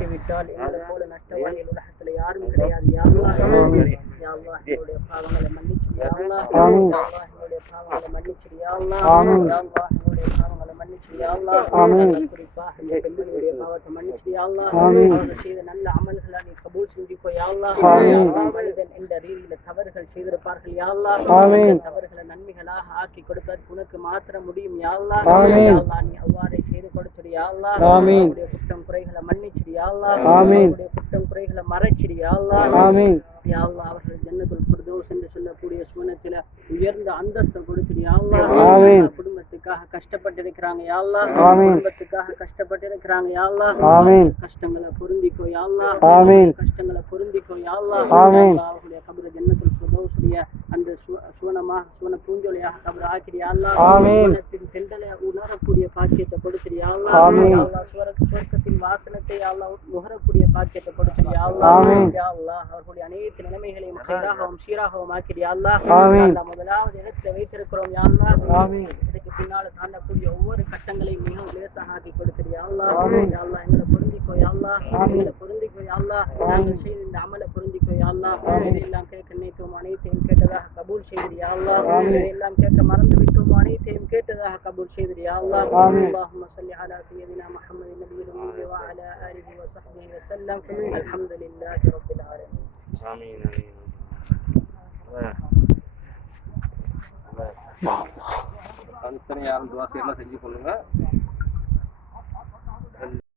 விட்டுவிட்டால் எங்களை போல நஷ்டவாளிகள் உலகத்துல யாரும் கிடையாது யா அல்லாஹ். யா அல்லாஹ், எங்களுடைய பாவங்களை மன்னிச்சிடு யா அல்லாஹ். ஆமீன். யா அல்லாஹ், எங்களுடைய பாவங்களை மன்னிச்சிடு யா அல்லாஹ். ஆமீன். யா அல்லாஹ், எங்களுடைய பாவங்களை மன்னிச்சிடு யா அல்லாஹ். ஆமீன். அதில் குறிப்பாக இந்த பெண்மணியுடைய பாவத்தை மன்னிச்சிடு யா அல்லாஹ். ஆமீன். அவர்கள் செய்த நல்ல அமல்களை நீ கபூல் செஞ்சுக்கோ யா அல்லாஹ். ஆமீன். யா அல்லாஹ், மனிதன் என்ற ரீதியில தவறுகள் செய்திருப்பார்கள் யா அல்லாஹ். ஆமீன். அந்த தவறுகளை நன்மைகளாக ஆக்கி கொடுப்பதற்கு உனக்கு மாத்திரம் முடியும் யா அல்லாஹ். ஆமீன். யா அல்லாஹ், நீ அவ்வாறே செய்து கொடுத்துடு யா அல்லாஹ். ஆமீன். அவருடைய குற்றம் குறைகளை மன்னிச்சிடு யா அல்லாஹ். ஆமீன். அவருடைய குற்றம் குறைகளை மறைச்சிடு யா அல்லாஹ். ஆமீன் யா அல்லாஹ், அவர்கள் ஜன்னத்துல் ஃபிர்தௌஸ் என்று சொல்லக்கூடிய சுவனத்தில உயர்ந்த அந்தஸ்தை கொடுத்துடு யா அல்லாஹ். ஆமீன். அந்த குடும்பத்துக்காக கஷ்டப்பட்டு இருக்கிறாங்க யா அல்லாஹ். ஆமீன். குடும்பத்துக்காக கஷ்டப்பட்டு இருக்கிறாங்க யா அல்லாஹ். ஆமீன் கஷ்டங்களை பொருந்திக்கோ யா அல்லாஹ். ஆமீன். கஷ்டங்களை பொருந்திக்கோ யா அல்லாஹ். ஆமீன். அவர்களுடைய கபர ஜன்னத்துல் ஃபிர்தௌஸுடைய அந்த சுவனமாக சுவன பூஞ்சொலியாக கபர ஆக்கிடு யா அல்லாஹ். ஆமீன். உணரக்கூடிய பாக்கியத்தை கொடுத்துடு யா அல்லாஹ். ஆமீன். யா அல்லாஹ், சுவர- சுவர்க்கத்தின் வாசனத்தை அல்லாஹ் நுகரக்கூடிய பாக்கியத்தை கொடுத்துடு யா அல்லாஹ். ஆமீன். யா அல்லாஹ், அவர்களுடைய அனைத்து நிலைமைகளையும் சீராகவும் சீராகவும் அல்லாஹ். முதலாவது இடத்துல வைத்திருக்கிறோம் யா அல்லாஹ். ஆமீன். இதுக்கு பின்னால தாண்டக்கூடிய ஒவ்வொரு கட்டங்களையும் மிகவும் லேசாக ஆக்கி கொடுத்துடு யா அல்லாஹ். ஆமீன். யா அல்லாஹ், எங்களை பொருந்திக்கோ யா அல்லாஹ். ஆமீன். எங்களை பொருந்திக்கோ யா அல்லாஹ். நாங்கள் செய்த இந்த அமலை பொருந்திக்கோ யா அல்லாஹ். இதையெல்லாம் கேட்க நினைத்தோம் அனைத்தையும் கேட்டதாக கபூல் செய்திரு யா அல்லாஹ். ஆமீன். இதையெல்லாம் கேட்க மறந்து விட்டோம் அனைத்தையும் கேட்டதாக கபூல் செய்திரு யா அல்லாஹ். ஆமீன். اللهم صل على سيدنا محمد النبي الأمي وعلى آله وصحبه وسلم الحمد لله رب العالمين ஆமீன் ஆமீன் தனித்தனி யாரும் துவா செய்யலாம் செஞ்சு கொள்ளுங்க